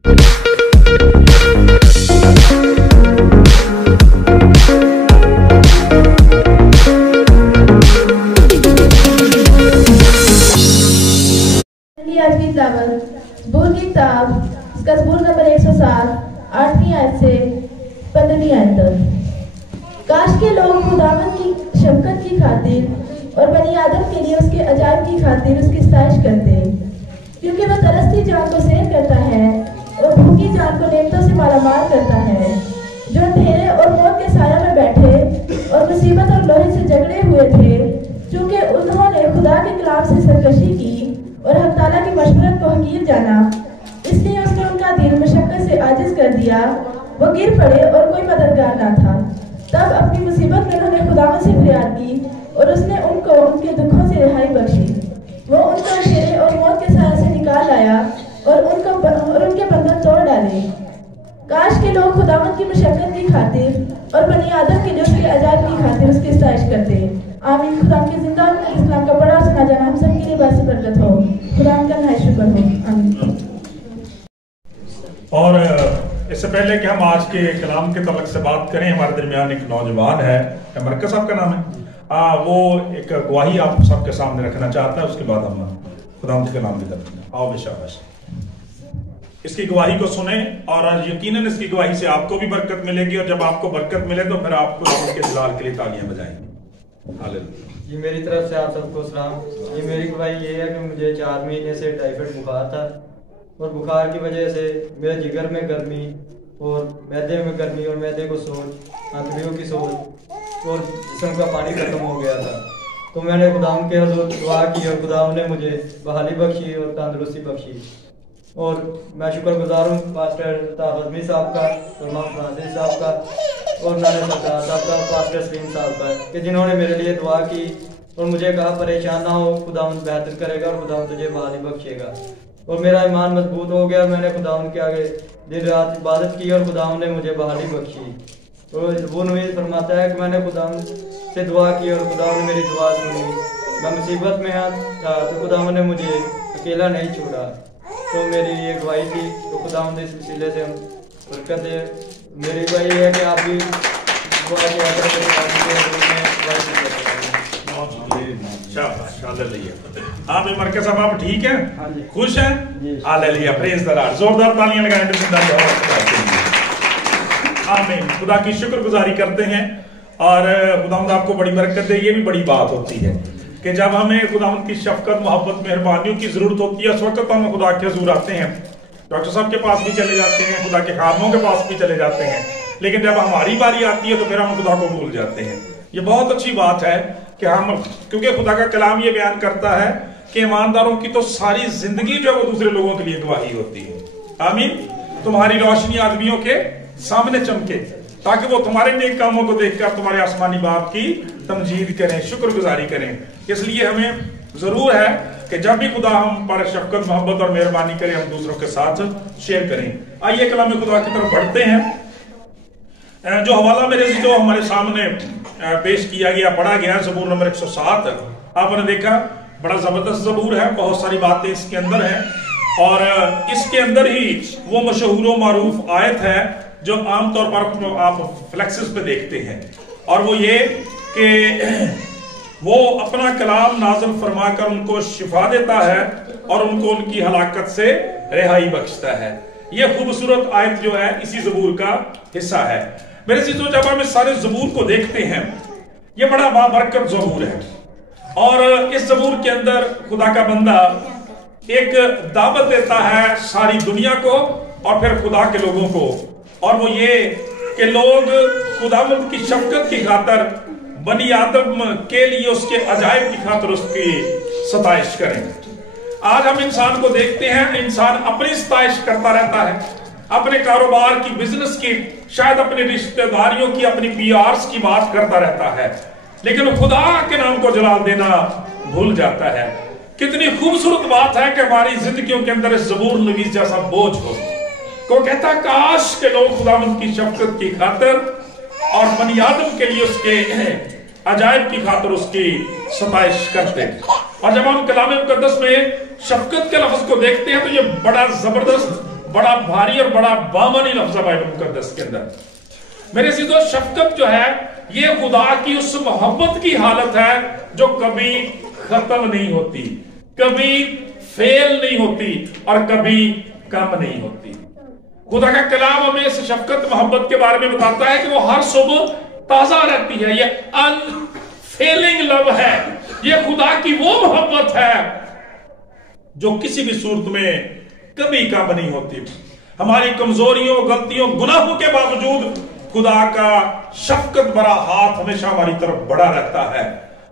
आज की ज़बूर की किताब इसका ज़बूर नंबर 107 8वीं आयत से 15वीं आयत तक। काश के लोग खुदावंद की शफकत की खातिर और बनी आदम के लिए उसके अजायब की खातिर उसकी सताइश करते, क्योंकि वह तरसती जान को सैर करता है और भूखी जान को नेमतों से मालामाल करता है। जो अंधेरे और मौत के साया में बैठे और मुसीबत और लोहे से झगड़े हुए थे, चूँकि उन्होंने खुदा के कलाम से सरकशी की और हक ताला की मशवरत को हकीर जाना, इसलिए उसने उनका दिल मशक्कत से आजिज कर दिया। वो गिर पड़े और कोई मददगार ना था। तब अपनी मुसीबत में उन्होंने खुदावंद से फरियाद की और उसने उनको उनके दुखों से रिहाई बख्शी। वो उनको अंधेरे और मौत के साया से निकाल लाया और उनके बंधन तोड़ डाले। काश के लोग खुदावंद की मशक्कत की खातिर और बनी आदम के लिए उसके अजायब की खातिर उसकी सताइश करते। आमीन। खुदा के जिंदा इस्लाम का बड़ा सुना जाना हम सब के लिए बासी बरकत हो। खुदा का नाम शुक्र हो। आमीन। और इससे पहले कि हम आज के कलाम के तलक से बात करें, हमारे दरमियान एक नौजवान है, मरकज साहब का नाम है, वो एक गवाही आप सबके सामने रखना चाहता है। उसके बाद हम खुदा के नाम की तरफ आओ बेशाबाश इसकी गवाही को सुने और यकीनन इसकी गवाही से आपको भी बरकत मिलेगी, और जब आपको बरकत मिले तो फिर आपको उसके जलाल के लिए तालियां बजाएंगे। जी मेरी तरफ से आप सबको सलाम। ये मेरी गवाही ये है कि मुझे 4 महीने से टाइफाइड बुखार था और बुखार की वजह से मेरे जिगर में गर्मी और मैदे में गर्मी और मैदे को सोज, आंतड़ियों की सोज और जिस्म का पानी खत्म हो गया था। तो मैंने खुदाम के हुज़ूर दुआ की और खुदाम ने मुझे बहाली बख्शी और तंदुरुस्ती बख्शी। और मैं शुक्रगुजार हूँ पास्टर ताहज़मी साहब का और इमाम फ्रांसिस साहब का और नाना सरदार साहब का, पास्टर सलीम साहब का, कि जिन्होंने मेरे लिए दुआ की और मुझे कहा परेशान ना हो, खुदावंद बेहतर करेगा और खुदावंद तुझे बहाली बख्शेगा। और मेरा ईमान मजबूत हो गया। मैंने खुदावंद के आगे दिन रात इबादत की और खुदावंद ने मुझे बहाली बख्शी। और वो नवीद फरमाता है कि मैंने खुदावंद से दुआ की और खुदावंद ने मेरी दुआ सुनी। मैं मुसीबत में था तो खुदावंद ने मुझे अकेला नहीं छोड़ा। तो मेरी ये गवाही थी, तो खुदावंद इस वसीले से हम बरकत दे। मेरी गवाही है कि आप भी आप मरकज साहब आप ठीक हैं, खुश हैं? Hallelujah, praise the Lord. जोरदार तालियां लगाएं। आमीन। खुदा की शुक्रगुजारी करते हैं और खुदावंद आपको बड़ी बरकत दे। ये भी बड़ी बात होती है कि जब हमें खुदावंद की शफकत, मोहब्बत, मेहरबानियों की जरूरत होती है, उस वक्त हम खुदा के हुजूर आते हैं। डॉक्टर साहब के पास भी चले जाते हैं, खुदा के खादमों के पास भी चले जाते हैं, लेकिन जब हमारी बारी आती है तो फिर हम खुदा को भूल जाते हैं। ये बहुत अच्छी बात है कि हम, क्योंकि खुदा का कलाम ये बयान करता है कि ईमानदारों की तो सारी जिंदगी जो है वो दूसरे लोगों के लिए गवाही होती है। आमीन। तुम्हारी रोशनी आदमियों के सामने चमके ताकि वो तुम्हारे नेक कामों को देखकर तुम्हारे आसमानी बाप की तमजीद करें, शुक्रगुजारी करें। इसलिए हमें जरूर है कि जब भी खुदा हम पर शफकत, मोहब्बत और मेहरबानी करें, हम दूसरों के साथ शेयर करें। आइए कलाम खुदा की तरफ बढ़ते हैं। जो हवाला मेरे जो हमारे सामने पेश किया गया, पढ़ा गया, ज़बूर नंबर 107। आपने देखा बड़ा जबरदस्त ज़बूर है, बहुत सारी बातें इसके अंदर हैं और इसके अंदर ही वो मशहूर व मारूफ आयत है जो आमतौर पर आप फ्लेक्सेस पे देखते हैं, और वो ये कि वो अपना कलाम नाज़िल फरमाकर उनको शिफा देता है और उनको उनकी हलाकत से रिहाई बख्शता है। ये खूबसूरत आयत जो है इसी ज़बूर का हिस्सा है। मेरे चीजों जब हम इस सारे ज़बूर को देखते हैं, ये बड़ा बाबरकत ज़बूर है और इस ज़बूर के अंदर खुदा का बंदा एक दावत देता है सारी दुनिया को और फिर खुदा के लोगों को, और वो ये कि लोग खुदावंद की शफकत की खातर, बनी आदम के लिए उसके अजायब की खातर उसकी सताइश करें। आज हम इंसान को देखते हैं, इंसान अपनी सताइश करता रहता है, अपने कारोबार की, बिजनेस की, शायद अपनी रिश्तेदारियों की, अपनी पीआरस की बात करता रहता है, लेकिन खुदा के नाम को जलाल देना भूल जाता है। कितनी खूबसूरत बात है कि हमारी जिंदगियों के अंदर इस ज़बूर नवीस जैसा बोझ हो। को कहता काश के लोग खुदावंद की शफकत की खातिर और बनी आदम के लिए उसके अजायब की खातिर उसकी सताइश करते। और जब हम कलाम मुकद्दस में शफकत के लफ्ज को देखते हैं तो ये बड़ा जबरदस्त बड़ा भारी और बड़ा बामनी लफ्ज़ है बाइबल मुकद्दस के अंदर। मेरे अज़ीज़ों, शफकत जो है ये खुदा की उस मोहब्बत की हालत है जो कभी खत्म नहीं होती, कभी फेल नहीं होती और कभी कम नहीं होती। खुदा का कलाम हमें इस शफकत मोहब्बत के बारे में बताता है कि वो हर सुबह ताजा रहती है। ये अनफेलिंग लव है, ये खुदा की वो मोहब्बत है जो किसी भी सूरत में कभी कम नहीं होती। हमारी कमजोरियों, गलतियों, गुनाहों के बावजूद खुदा का शफकत भरा हाथ हमेशा हमारी तरफ बढ़ा रहता है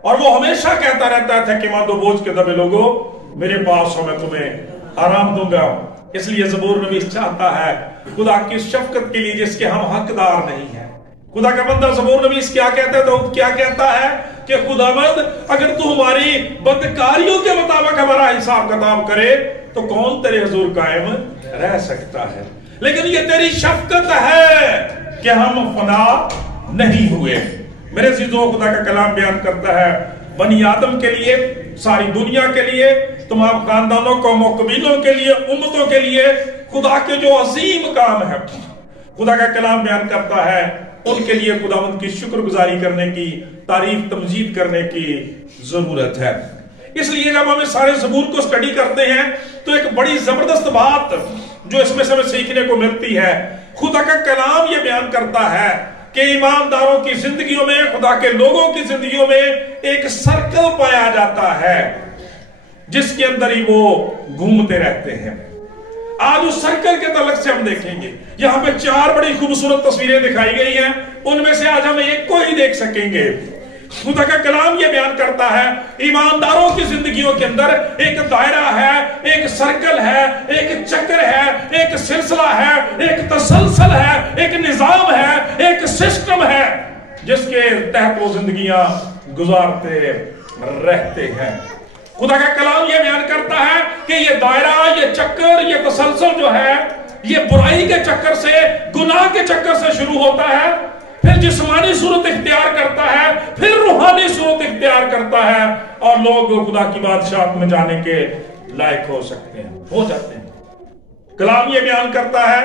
और वो हमेशा कहता रहता है कि मानो बोझ के दबे लोगों मेरे पास हो, मैं तुम्हें आराम दूंगा। इसलिए ज़बूर नबी चाहता है खुदा की शफकत के लिए जिसके हम हकदार नहीं है। खुदा का बंदा ज़बूर नबी क्या कहता है, दाऊद क्या कहता है कि खुदावंद अगर तू हमारी बदकारियों के मुताबिक हमारा हिसाब किताब करे तो कौन तेरे हुजूर कायम रह सकता है। लेकिन ये तेरी शफकत है कि हम फना नहीं हुए। मेरे अज़ीज़ों, खुदा का कलाम बयान करता है बनी आदम के लिए, सारी दुनिया के लिए, तमाम खानदानों, कौमों, कबीलों के लिए, उम्मतों के लिए खुदा के जो अजीम काम है खुदा का कलाम बयान करता है, उनके लिए खुदावंद की शुक्रगुजारी करने की, तारीफ तमजीद करने की जरूरत है। इसलिए जब हम सारे ज़बूर को स्टडी करते हैं तो एक बड़ी जबरदस्त बात जो इसमें से हमें सीखने को मिलती है, खुदा का कलाम ये बयान करता है कि ईमानदारों की जिंदगियों में, खुदा के लोगों की जिंदगियों में एक सर्कल पाया जाता है जिसके अंदर ही वो घूमते रहते हैं। आज उस सर्कल के तलक से हम देखेंगे। यहां पे 4 बड़ी खूबसूरत तस्वीरें दिखाई गई हैं, उनमें से आज हम एक को ही देख सकेंगे। खुदा का कलाम ये बयान करता है ईमानदारों की जिंदगियों के अंदर एक दायरा है, एक सर्कल है, एक चक्र है, एक सिलसिला है, एक तसलसल है, एक निजाम है, एक सिस्टम है जिसके तहत वो जिंदगियां गुजारते रहते हैं। खुदा का कलाम ये बयान करता है कि ये दायरा, ये चक्कर, ये तसलसल जो है ये बुराई के चक्कर से, गुनाह के चक्कर से शुरू होता है, फिर जिस्मानी सूरत इख्तियार करता है, फिर रूहानी सूरत इख्तियार करता है और लोग खुदा की बादशाहत में जाने के लायक हो सकते हैं, हो जाते हैं। कलाम ये बयान करता है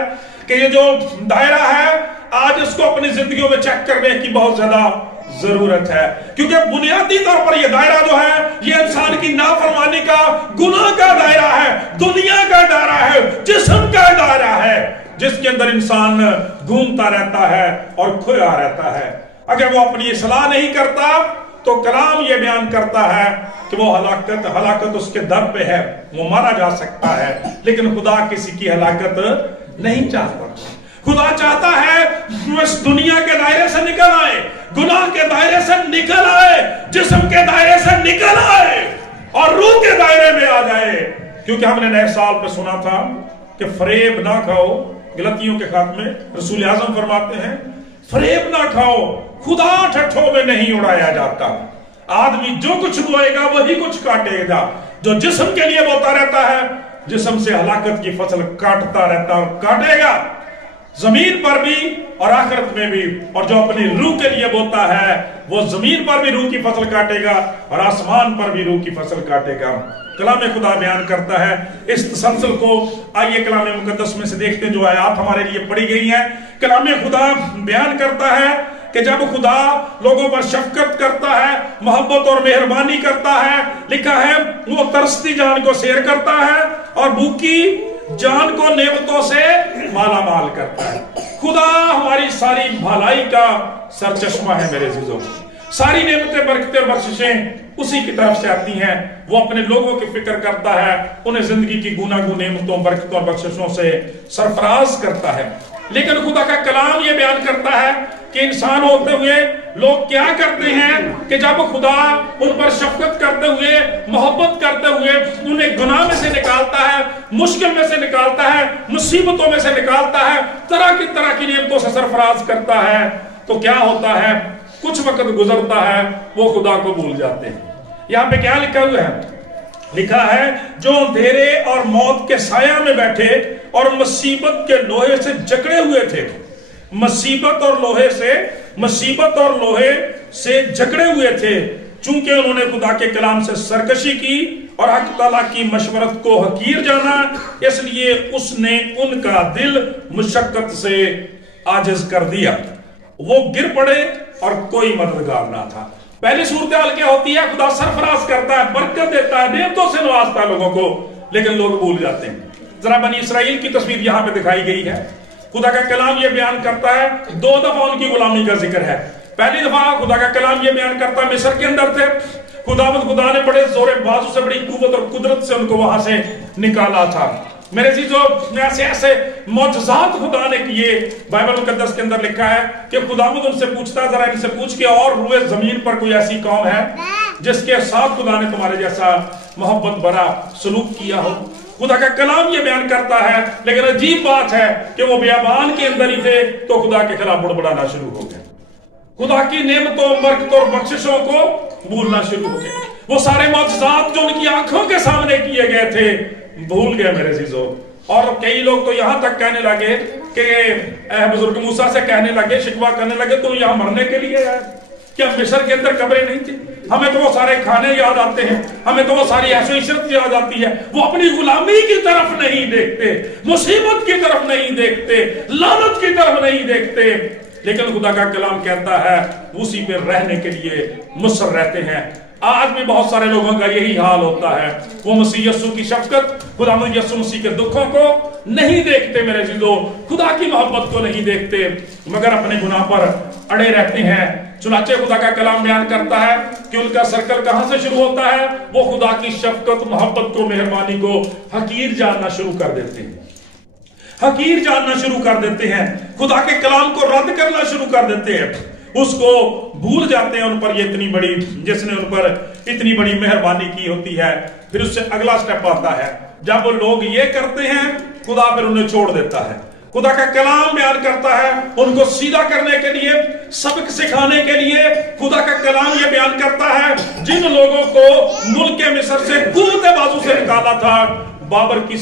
कि ये जो दायरा है आज इसको अपनी जिंदगियों में चेक करने की बहुत ज्यादा जरूरत है, क्योंकि बुनियादी तौर पर यह दायरा जो है ये इंसान की नाफरमानी का, गुनाह का दायरा है, दुनिया का दायरा है, जिस्म का दायरा है जिसके अंदर इंसान घूमता रहता है और खोया रहता है। अगर वो अपनी इस्लाह नहीं करता तो कलाम ये बयान करता है कि वो हलाकत उसके दर पे है, वो मारा जा सकता है। लेकिन खुदा किसी की हलाकत नहीं चाहता। खुदा चाहता है वो इस दुनिया के दायरे से निकल आए, गुनाह के दायरे से निकल आए, जिस्म के दायरे से निकल आए और रूह के दायरे में आ जाए। क्योंकि हमने नए साल पे सुना था कि फरेब ना खाओ, गलतियों के खात्मे रसूल आज़म फरमाते हैं फरेब ना खाओ, खुदा ठट्ठों में नहीं उड़ाया जाता। आदमी जो कुछ बोएगा वही कुछ काटेगा। जो जिस्म के लिए बोता रहता है जिस्म से हलाकत की फसल काटता रहता और काटेगा, जमीन पर भी और आखिरत में भी। और जो अपनी रूह के लिए बोता है वो जमीन पर भी रूह की फसल काटेगा और आसमान पर भी रूह की फसल काटेगा। कलाम खुदा बयान करता है इस तसलसल को। आइए कलाम मुकद्दस में से देखते हैं जो आयत हमारे लिए पढ़ी गई है। कलाम खुदा बयान करता है कि जब खुदा लोगों पर शफकत करता है, मोहब्बत और मेहरबानी करता है, लिखा है वो तरसती जान को सैर करता है और भूखी जान को नेमतों से माला माल करता है। खुदा हमारी सारी भलाई का सरचश्मा है मेरे अज़ीज़ों। सारी नेमतें, बरकतें और बख्शिशें उसी की तरफ से आती हैं। वो अपने लोगों की फिक्र करता है, उन्हें जिंदगी की गुनागुन नेमतों, बरकतों और बख्शिशों से सरफराज करता है। लेकिन खुदा का कलाम ये बयान करता है कि इंसान होते हुए लोग क्या करते हैं कि जब खुदा उन पर शफकत करते हुए, मोहब्बत करते हुए उन्हें गुनाह में से निकालता है, मुश्किल में से निकालता है, मुसीबतों में से निकालता है, तरह की नियमतों से सरफराज करता है, तो क्या होता है? कुछ वक्त गुजरता है वो खुदा को भूल जाते हैं। यहां पे क्या लिखा हुआ है? लिखा है जो अंधेरे और मौत के साया में बैठे और मुसीबत के लोहे से जकड़े हुए थे, मुसीबत और लोहे से जकड़े हुए थे, चूंकि उन्होंने खुदा के कलाम से सरकशी की और हक ताला की मशवरत को हकीर जाना, इसलिए उसने उनका दिल मुशक्कत से आजिज कर दिया। वो गिर पड़े और कोई मददगार ना था। पहली सूरत हाल क्या होती है? खुदा सरफराज करता है, बरकत देता है, नेमतों से नवाजता है लोगों को, लेकिन लोग भूल जाते हैं। जरा बनी इसराइल की तस्वीर यहां पे दिखाई गई है। खुदा का कलाम ये बयान करता है, 2 दफा उनकी गुलामी का जिक्र है। पहली दफा खुदा का कलाम ये बयान करता है मिस्र के अंदर थे, खुदा ने बड़े जोरे बाजू से, बड़ी कुव्वत और कुदरत से उनको वहां से निकाला था। मेरे चीजों ऐसे ऐसे मौजज़ात खुदा ने किए। बाइबल मुकद्दस के अंदर लिखा है कि खुदावंद उनसे पूछता है, जरा इनसे पूछ के और रुए जमीन पर कोई ऐसी कौम है जिसके साथ खुदा ने तुम्हारे जैसा मोहब्बत भरा सलूक किया हो। खुदा का कलाम ये बयान करता है, लेकिन अजीब बात है कि वो बियाबान के अंदर ही थे तो खुदा के खिलाफ बुड़बड़ाना शुरू हो गए, खुदा की नेमतों, बरकतों और बख्शिशों को भूलना शुरू हो गए। वो सारे मौजज़ात जो उनकी आंखों के सामने किए गए थे भूल गए मेरे चीजों। और कई लोग तो यहां तक कहने लगे कि बुजुर्ग मूसा से कहने लगे, शिकवा करने लगे, तो यहां मरने के लिए आए क्या? मिस्र के अंदर कब्रें नहीं थी? हमें तो वो सारे खाने याद आते हैं, हमें तो वो सारी ऐशो इशरत याद आती है। वो अपनी गुलामी की तरफ नहीं देखते, मुसीबत की तरफ नहीं देखते, लानत की तरफ नहीं देखते, लेकिन खुदा का कलाम कहता है उसी पे रहने के लिए मुसर रहते हैं। आज भी बहुत सारे लोगों का यही हाल होता है। वो मसीह यीशु की शफकत, खुदा यीशु मसीह के दुखों को नहीं देखते मेरे जीजो, खुदा की मोहब्बत को नहीं देखते, मगर अपने गुनाह पर अड़े रहते हैं। चुनाचे खुदा का कलाम बयान करता है कि उनका सर्कल कहां से शुरू होता है? वो खुदा की शफकत, मोहब्बत को, मेहरबानी को हकीर जानना शुरू कर देते हैं, हकीर जानना शुरू कर देते हैं, खुदा के कलाम को रद्द करना शुरू कर देते हैं, उसको भूल जाते हैं। उन पर ये इतनी बड़ी, जिसने उन पर इतनी बड़ी मेहरबानी की होती है। फिर उससे अगला स्टेप आता है, जब वो लोग ये करते हैं खुदा फिर उन्हें छोड़ देता है। खुदा का कलाम बयान करता है उनको सीधा करने के लिए, सबक सिखाने के लिए। खुदा का कलाम ये बयान करता है जिन लोगों को मुल्क मिस्र से कुव्वत बाजू से निकाला था, बाबल की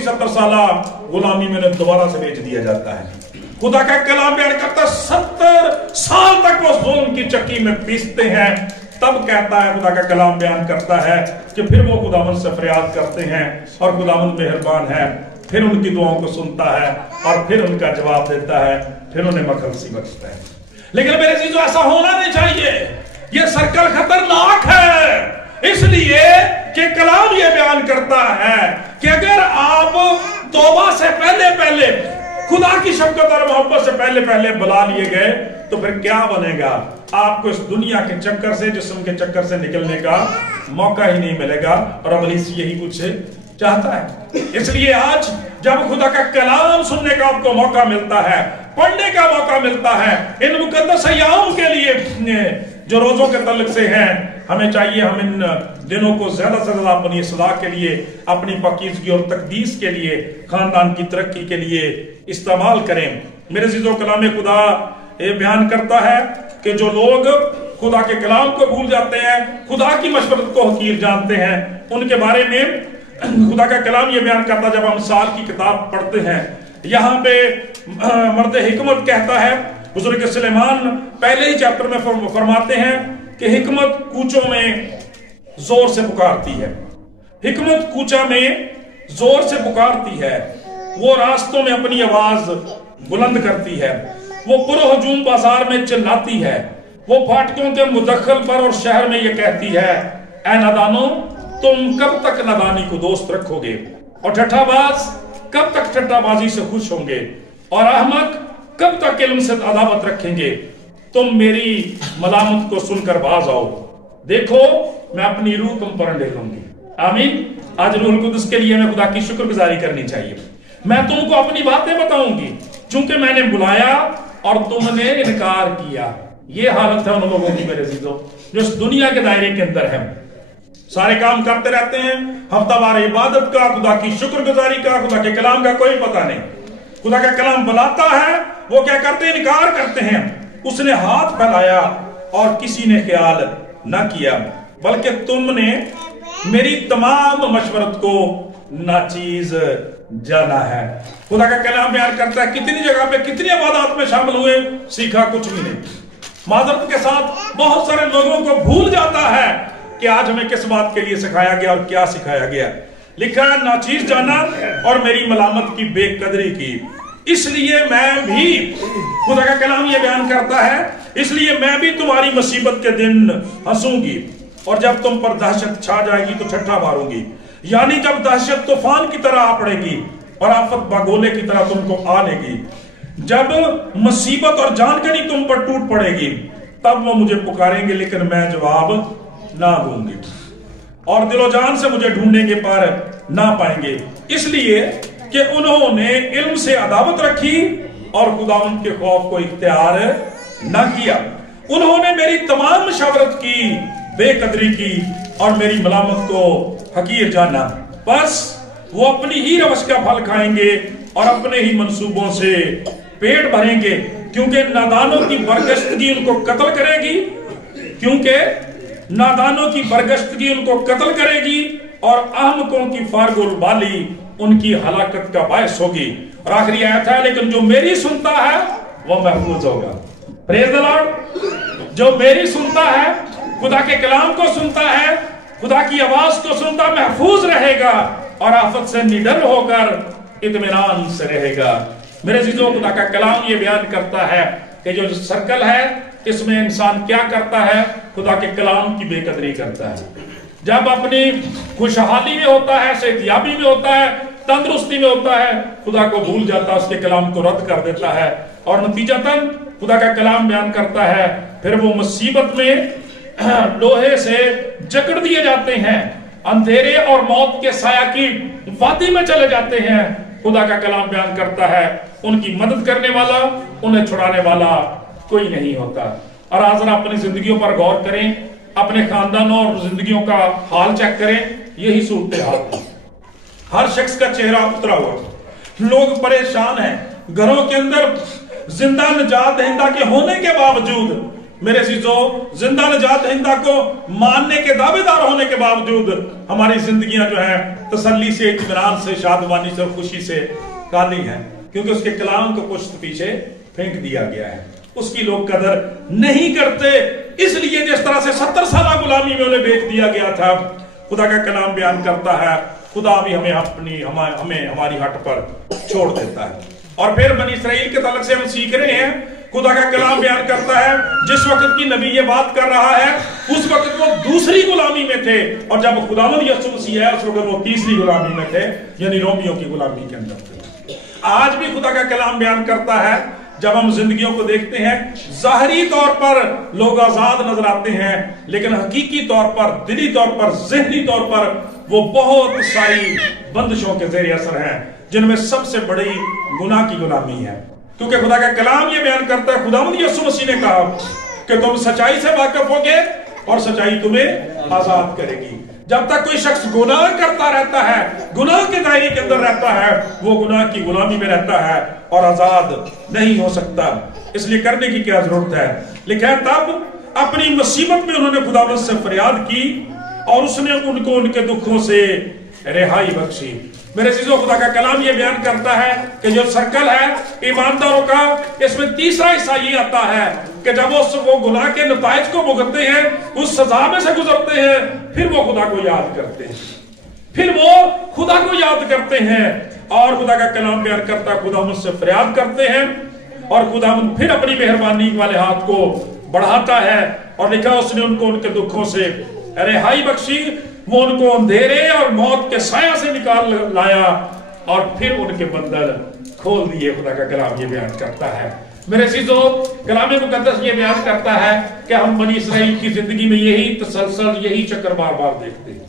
70 साला गुलामी में दोबारा से बेच दिया जाता है। खुदा का कलाम बयान करता 70 साल तक वो जुल्म की चक्की में पीसते हैं। तब कहता है, खुदा का कलाम बयान करता है कि फिर वो खुदावंद से फरियाद करते हैं और खुदावंद मेहरबान है, फिर उनकी दुआओं को सुनता है और फिर उनका जवाब देता है, फिर उन्हें मखलसी बख्शता है। लेकिन मेरे चीजों ऐसा होना नहीं चाहिए। ये सर्कल खतरनाक है, इसलिए कि कलाम ये बयान करता है कि अगर आप तौबा से पहले खुदा की शफकत और मोहब्बत से पहले बुला लिए गए तो फिर क्या बनेगा? आपको इस दुनिया के चक्कर से, जिस्म के चक्कर से निकलने का मौका ही नहीं मिलेगा। और अबलीस यही कुछ चाहता है। इसलिए आज जब खुदा का कलाम सुनने का आपको मौका मिलता है, पढ़ने का मौका मिलता है, इन मुकद्दस अय्याम के लिए जो रोजों के तल्लुक से हैं, हमें चाहिए हम इन दिनों को ज्यादा से ज्यादा अपनी इस्लाह के लिए, अपनी पाकीज़गी और तकदीस के लिए, खानदान की तरक्की के लिए इस्तेमाल करें। मेरे अज़ीज़ों, कलाम खुदा ये बयान करता है कि जो लोग खुदा के कलाम को भूल जाते हैं, खुदा की मशवरत को हकीर जानते हैं, उनके बारे में खुदा का कलाम ये बयान करता है। जब हम साल की किताब पढ़ते हैं, यहाँ पे मर्द हिकमत कहता है, बुजुर्ग सुलेमान पहले ही चैप्टर में फरमाते हैं कि हिकमत कूचों में जोर से पुकारती है, हिकमत कूचा में जोर से पुकारती है, वो रास्तों में अपनी आवाज बुलंद करती है, वो पुरहजूम बाजार में चिल्लाती है, वो फाटकों के मुदख्खल पर और शहर में ये कहती है, ऐ नादानो, तुम कब तक नादानी को दोस्त रखोगे, और ठट्ठाबाज कब तक ठट्ठाबाजी से खुश होंगे, और अहमक कब तक इल्म से अदावत रखेंगे। तुम मेरी मलामत को सुनकर बाज आओ, देखो मैं अपनी रूह तुम पर ढेलूंगी। आमीन। आज रूहुल कुद्दुस के लिए मैं खुदा की शुक्रगुजारी करनी चाहिए। मैं तुमको अपनी बातें बताऊंगी, चूंकि मैंने बुलाया और तुमने इनकार किया। ये हालत है उन लोगों की मेरे अज़ीज़ों, जो इस दुनिया के दायरे के अंदर है, सारे काम करते रहते हैं, हफ्तावार इबादत का, खुदा की शुक्रगुजारी का, खुदा के कलाम का कोई पता नहीं। खुदा का कलाम बुलाता है, वो क्या करते हैं? इनकार करते हैं। उसने हाथ फैलाया और किसी ने ख्याल न किया, बल्कि तुमने मेरी तमाम मशवरत को नाचीज जाना है। खुदा का कलाम बयान करता है कितनी जगह पे, कितनी इबादत में शामिल हुए, सीखा कुछ भी नहीं। माजरत के साथ बहुत सारे लोगों को भूल जाता है कि आज हमें किस बात के लिए सिखाया गया और क्या सिखाया गया। लिखा है नाचीज जाना और मेरी मलामत की बेकदरी की, इसलिए मैं भी, खुदा का कलाम ये बयान करता है, इसलिए मैं भी तुम्हारी मुसीबत के दिन हंसूंगी और जब तुम पर दहशत छा जाएगी तो ठट्ठा मारूंगी। यानी जब दहशत तूफान की तरह आ पड़ेगी और आफत बगोले की तरह तुमको आ लेगी, जब मुसीबत और जानकनी तुम पर टूट पड़ेगी, तब वो मुझे पुकारेंगे लेकिन मैं जवाब ना दूंगी, और दिलो जान से मुझे ढूंढेंगे पर ना पाएंगे, इसलिए कि उन्होंने इल्म से अदावत रखी और खुदावंद के खौफ को इख्तियार ना किया। उन्होंने मेरी तमाम मशावरत की बेकदरी की और मेरी मलामत को हकीर जाना। बस वो अपनी ही रवश का फल खाएंगे और अपने ही मंसूबों से पेट भरेंगे, क्योंकि नादानों की बरगश्तगी उनको कत्ल करेगी, क्योंकि नादानों की बरगश्तगी उनको कत्ल करेगी और अहमकों की फारगुल बाली उनकी हलाकत का बायस होगी। और आखिरी आयत है, लेकिन जो मेरी सुनता है वो महफूज होगा। Praise the Lord. जो मेरी सुनता है, खुदा के कलाम को सुनता है, खुदा की आवाज को सुनता, महफूज रहेगा और आफत से निडर होकर इत्मीनान से रहेगा। मेरे अजीजों, खुदा का कलाम ये बयान करता है कि जो सर्कल है इसमें इंसान क्या करता है, खुदा के कलाम की बेकदरी करता है। जब अपनी खुशहाली में होता है, सेहतयाबी में होता है, तंदुरुस्ती में होता है, खुदा को भूल जाता है, उसके कलाम को रद्द कर देता है और नतीजतन खुदा का कलाम बयान करता है, फिर वो मुसीबत में लोहे से जकड़ दिए जाते हैं, अंधेरे और मौत के साया की वादी में चले जाते हैं। खुदा का कलाम बयान करता है, उनकी मदद करने वाला, उन्हें छुड़ाने वाला कोई नहीं होता। और आज जरा अपनी जिंदगियों पर गौर करें, अपने खानदानों और जिंदगियों का हाल चेक करें। यही सूरत हाल है, हर शख्स का चेहरा उतरा हुआ, लोग परेशान हैं, घरों के अंदर जिंदा निजात दहिंदा के होने के बावजूद, मेरे चीजों, जिंदा निजात दहिंदा को मानने के दावेदार होने के बावजूद हमारी जिंदगियां जो है तसल्ली से, इत्मीनान से, शादमानी से, खुशी से खाली हैं, क्योंकि उसके कलाम को पुश्त पीछे फेंक दिया गया है। उसकी लोग कदर नहीं करते, इसलिए जिस तरह से 70 साल गुलामी में उन्हें बेच दिया गया था, खुदा का कलाम बयान करता है, खुदा भी हमें हमारी हट पर छोड़ देता है। और फिर बनी इसराइल के ताल्लुक से हम सीख रहे हैं, खुदा का कलाम बयान करता है, जिस वक्त की नबी ये बात कर रहा है उस वक्त वो दूसरी गुलामी में थे, और जब खुदावंद यीशु मसीह है उस वक्त वो तीसरी गुलामी में थे, यानी रोमियों की गुलामी के अंदर थे। आज भी खुदा का कलाम बयान करता है, जब हम जिंदगियों को देखते हैं, जाहिरी तौर पर लोग आजाद नजर आते हैं, लेकिन हकीकी तौर पर, दिली तौर पर, ज़हनी तौर पर वो बहुत सारी बंदिशों के ज़ेरे असर हैं, जिनमें सबसे बड़ी गुनाह की गुलामी है। क्योंकि खुदा का कलाम ये बयान करता है, खुदावंद यीशु मसीह ने कहा कि तुम सच्चाई से वाकिफ होगे और सच्चाई तुम्हें आजाद करेगी। जब तक कोई शख्स गुनाह करता रहता है, गुनाह के दायरे के अंदर रहता है, वो गुनाह की गुलामी में रहता है और आजाद नहीं हो सकता। इसलिए करने की क्या जरूरत है? लिखा है, तब अपनी मुसीबत में उन्होंने खुदावंद से फरियाद की और उसने उनको उनके दुखों से रिहाई बख्शी। मेरे चीजों, खुदा का कलाम ये बयान करता है कि जो सर्कल है ईमानदारों का, इसमें तीसरा हिस्सा ये आता है कि जब वो गुनाह के नताइज को भुगतते हैं, उस सजा में से गुजरते हैं, फिर वो खुदा को याद करते हैं, फिर वो खुदा को याद करते हैं। और खुदा का कलाम बयान करता है, खुदा मुझसे फरियाद करते हैं और खुदा फिर अपनी मेहरबानी वाले हाथ को बढ़ाता है और लिखा उसने उनको उनके दुखों से रिहाई बख्शी, वो उनको अंधेरे और मौत के साया से निकाल लाया और फिर उनके बंधन खोल दिए। खुदा का कलाम ये बयान करता है। मेरे चीजों, कलाम मुकद्दस ये बयान करता है कि हम बनी इसराइल की जिंदगी में यही तसलसल, यही चक्कर बार बार देखते हैं।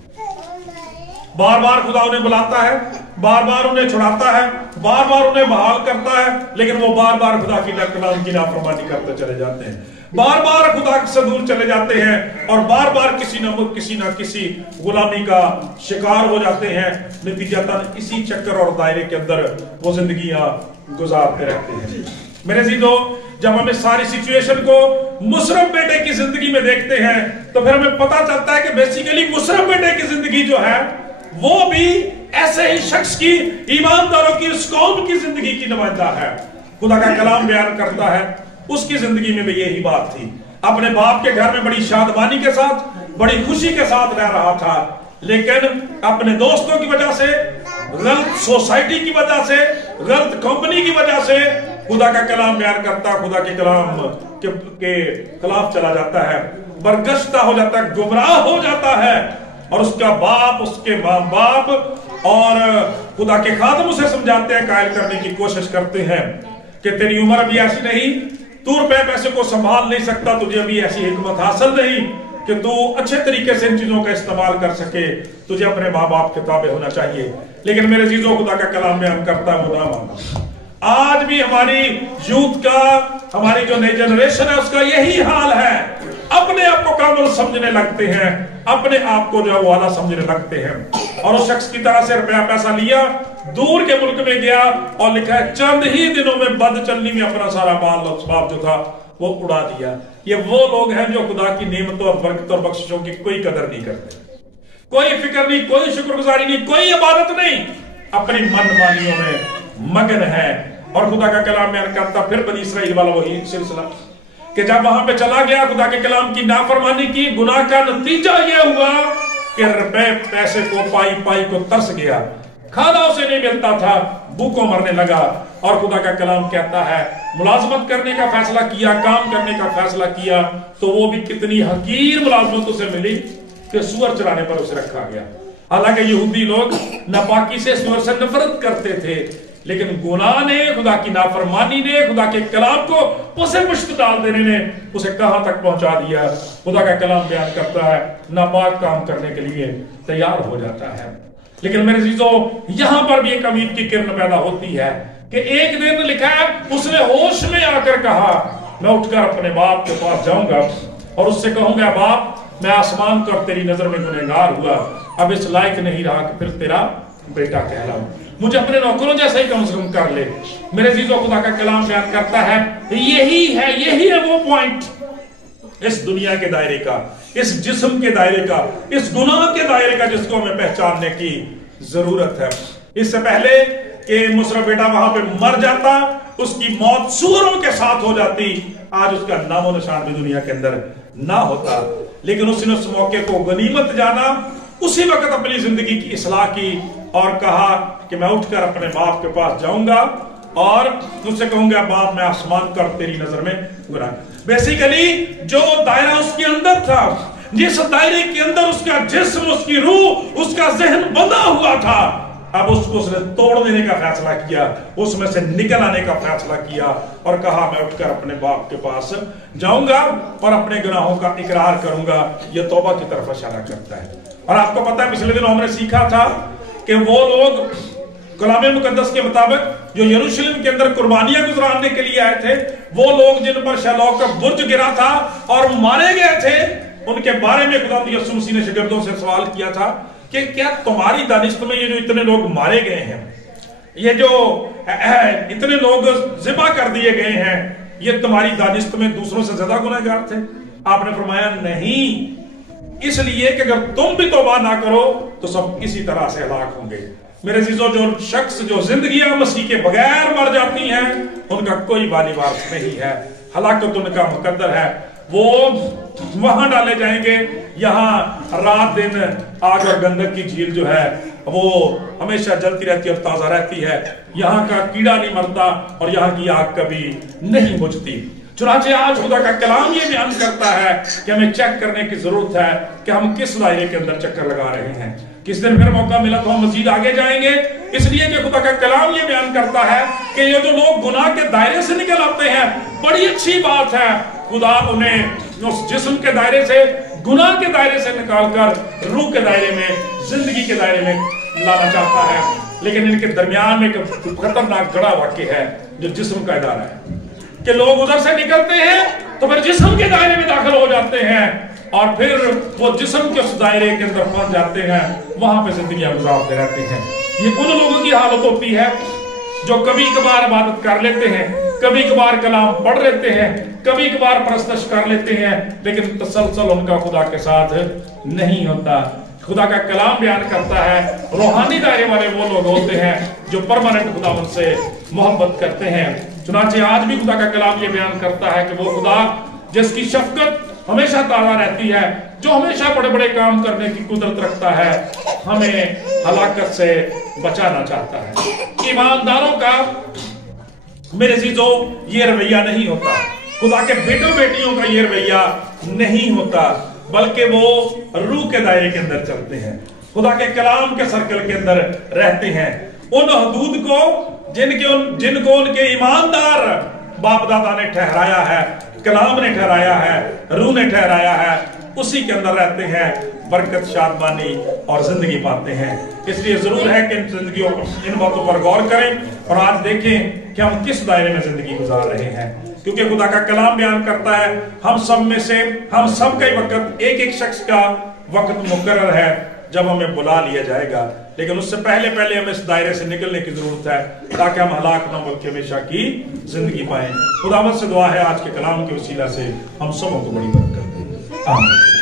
बार बार खुदा उन्हें बुलाता है, बार बार उन्हें छुड़ाता है, बार बार उन्हें बहाल करता है, लेकिन वो बार बार खुदा की कलाम की नाफरमानी करते चले जाते हैं, बार बार खुदा से दूर चले जाते हैं और बार बार किसी न किसी गुलामी का शिकार हो जाते हैं। नतीजतन इसी चक्कर और दायरे के अंदर वो जिंदगियां गुजारते रहते हैं। मेरे जीजों, जब हम इस सारी सिचुएशन को मुशर्रफ बेटे की जिंदगी में देखते हैं तो फिर हमें पता चलता है कि बेसिकली मुशर्रफ बेटे की जिंदगी जो है वो भी ऐसे ही शख्स की, ईमानदारों की, उस कौम की जिंदगी की नुमाइंदा है। खुदा का कलाम बयान करता है उसकी जिंदगी में भी यही बात थी। अपने बाप के घर में बड़ी शादमानी के साथ, बड़ी खुशी के साथ रह रहा था, लेकिन अपने दोस्तों की वजह से, गलत सोसाइटी की वजह से, गलत कंपनी की वजह से खुदा का कलाम बयान करता, खुदा के कलाम के खिलाफ चला जाता है, बरगश्ता हो जाता है, गुमराह हो जाता है। और उसका बाप, उसके माँ बाप और खुदा के खादम उसे समझाते हैं, कायल करने की कोशिश करते हैं कि तेरी उम्र अभी ऐसी नहीं, तू रुपए पैसे को संभाल नहीं सकता, तुझे अभी ऐसी हिकमत हासिल नहीं कि तू अच्छे तरीके से इन चीजों का इस्तेमाल कर सके, तुझे अपने माँ बाप के ताबे होना चाहिए। लेकिन मेरे चीजों खुदा का कलाम बयान करता है, वो ना माना। आज भी हमारी यूथ का, हमारी जो नई जनरेशन है उसका यही हाल है, अपने आप को काबिल समझने लगते हैं, अपने आप को जो है वो आला समझने लगते हैं। और उस शख्स की तरह से रुपया पैसा लिया, दूर के मुल्क में गया और लिखा है चंद ही दिनों में बदचलनी में अपना सारा माल और बाप जो था वो उड़ा दिया। ये वो लोग हैं जो खुदा की नेमतों और बरकत और बख्शिशों की कोई कदर नहीं करते, कोई फिक्र नहीं, कोई शुक्रगुजारी नहीं, कोई इबादत नहीं, अपनी मनमानियों में मगन है। और खुदा का कलाम बयान करता फिर बनी इस्राइल वाला वही सिलसिला कि जब वहां पे चला गया, खुदा के कलाम की नाफरमानी की, गुनाह का नतीजा यह हुआ कि रुपए पैसे को पाई पाई को तरस गया, खाना उसे नहीं मिलता था, भूखों मरने लगा। और खुदा का कलाम कहता है मुलाजमत करने का फैसला किया, काम करने का फैसला किया, तो वो भी कितनी हकीर मुलाजमत उसे मिली कि सूअर चराने पर उसे रखा गया। हालांकि यहूदी लोग नापाकी से सूअर से नफरत करते थे, लेकिन गुनाह ने, खुदा की नाफरमानी ने, खुदा के कलाम को उसे मुश्त डाल देने ने उसे कहां तक पहुंचा दिया। खुदा का कलाम बयान करता है नापाक काम करने के लिए तैयार हो जाता है। लेकिन मेरे अजीजों, यहां पर भी एक उम्मीद की किरण पैदा होती है कि एक दिन लिखा है उसने होश में आकर कहा मैं उठकर अपने बाप के पास जाऊंगा और उससे कहूंगा बाप, मैं आसमान कर तेरी नजर में गुनहगार हुआ, अब इस लायक नहीं रहा कि फिर तेरा बेटा कहलाऊं, मुझे अपने नौकरों जैसा ही कम से कम कर ले। मेरे अजीजों, खुदा का कलाम बयान करता है यही है वो पॉइंट इस दुनिया के दायरे का, इस जिस्म के दायरे का, इस गुनाह के दायरे का, जिसको हमें पहचानने की जरूरत है। इससे पहले कि मुसरा बेटा वहां पे मर जाता, उसकी मौत सूअरों के साथ हो जाती, आज उसका नामो निशान भी दुनिया के अंदर ना होता। लेकिन उसने उस मौके को गनीमत जाना, उसी वक्त अपनी जिंदगी की इस्लाह की और कहा कि मैं उठकर अपने बाप के पास जाऊंगा और उससे कहूंगा बाप, मैं आसमान कर तेरी नजर में गुनाह। बेसिकली जो दायरा उसके अंदर था, जिस दायरे के अंदर उसका जिस्म, उसकी रूह, उसका जहन बंधा हुआ था, अब उसको उसने तोड़ देने का फैसला किया, उसमें से निकल आने का फैसला किया और कहा मैं उठकर अपने बाप के पास जाऊंगा और अपने गुनाहों का इकरार करूंगा। यह तौबा की तरफ इशारा करता है। और आपको पता है पिछले दिनों हमने सीखा था कि वो लोग कलाम मुकद्दस के मुताबिक जो यरूशलेम के अंदर कुर्बानियां गुजराने के लिए आए थे, वो लोग जिन पर शैलौक का बुर्ज गिरा था और मारे गए थे, उनके बारे में खुदा यीशु मसीह ने शागिर्दों से सवाल किया था कि क्या तुम्हारी दानिश्त में ये जो इतने लोग मारे गए हैं, ये जो इतने लोग ज़िबा कर दिए गए हैं, ये तुम्हारी दानिश्त में दूसरों से ज्यादा गुनहगार थे? आपने फरमाया नहीं, इसलिए कि अगर तुम भी तौबा ना करो तो सब इसी तरह से हलाक होंगे। मेरे अजीजों, जो शख्स जो जिंदगियां मसीह के बगैर मर जाती हैं, उनका कोई वाली वारिस नहीं है, हलाकत उनका मुकद्दर है, वो वहां डाले जाएंगे। यहाँ रात दिन आग और गंधक की झील जो है वो हमेशा जलती रहती है और ताजा रहती है, यहाँ का कीड़ा नहीं मरता और यहाँ की आग कभी नहीं बुझती। चुनांचे आज खुदा का कलाम ये बयान करता है कि हमें चेक करने की जरूरत है कि हम किस दायरे के अंदर चक्कर लगा रहे हैं। किस दिन फिर मौका मिला तो हम मजीद आगे जाएंगे, इसलिए कि खुदा का कलाम ये बयान करता है कि ये जो लोग गुनाह के दायरे से निकल आते हैं, बड़ी अच्छी बात है, खुदा उन्हें उस जिस्म के दायरे से, गुनाह के दायरे से निकालकर रूह के दायरे में, जिंदगी के दायरे में लाना चाहता है। लेकिन इनके दरमियान में एक खतरनाक गड़ा वाक्य है जो जिस्म का दायरा है कि लोग उधर से निकलते हैं तो फिर जिस्म के दायरे में दाखिल हो जाते हैं और फिर वो जिस्म के उस दायरे के अंदर पहुंच जाते हैं, वहां पे जिंदगियां गुजारते रहते हैं। ये उन लोगों की हालत होती है जो कभी कभार इबादत कर लेते हैं, कभी कभार कलाम पढ़ लेते हैं, कभी कभार परस्तश कर लेते हैं, लेकिन तसलसल उनका खुदा के साथ नहीं होता। खुदा का कलाम बयान करता है रूहानी दायरे वाले वो लोग होते हैं जो परमानेंट खुदा उनसे मोहब्बत करते हैं। चुनांचे आज भी खुदा का कलाम ये बयान करता है कि वो खुदा जिसकी शफकत हमेशा ताज़ा रहती है, जो हमेशा बड़े बड़े काम करने की कुदरत रखता है, हमें हलाकत से बचाना चाहता है। ईमानदारों का मेरे अजीजों ये रवैया नहीं होता, खुदा के बेटों बेटियों का ये रवैया नहीं होता, बल्कि वो रूह के दायरे के अंदर चलते हैं, खुदा के कलाम के सर्कल के अंदर रहते हैं। उन हदूद को जिनको उनके ईमानदार बाप दादा ने ठहराया है, कलाम ने ठहराया है, रूह ने ठहराया है, उसी के अंदर रहते हैं, बरकत, शादमानी और जिंदगी पाते हैं। इसलिए जरूर है कि इन बातों पर गौर करें और आज देखें कि हम किस दायरे में जिंदगी गुजार रहे हैं, क्योंकि खुदा का कलाम बयान करता है हम सब में से, हम सब का वक्त, एक एक शख्स का वक्त मुकर्रर है जब हमें बुला लिया जाएगा, लेकिन उससे पहले पहले हमें इस दायरे से निकलने की जरूरत है ताकि हम हलाक न बल्कि हमेशा की जिंदगी पाएं। खुदावंद से दुआ है आज के कलाम के वसीला से हम सबों को बड़ी बरकत दे। आमीन।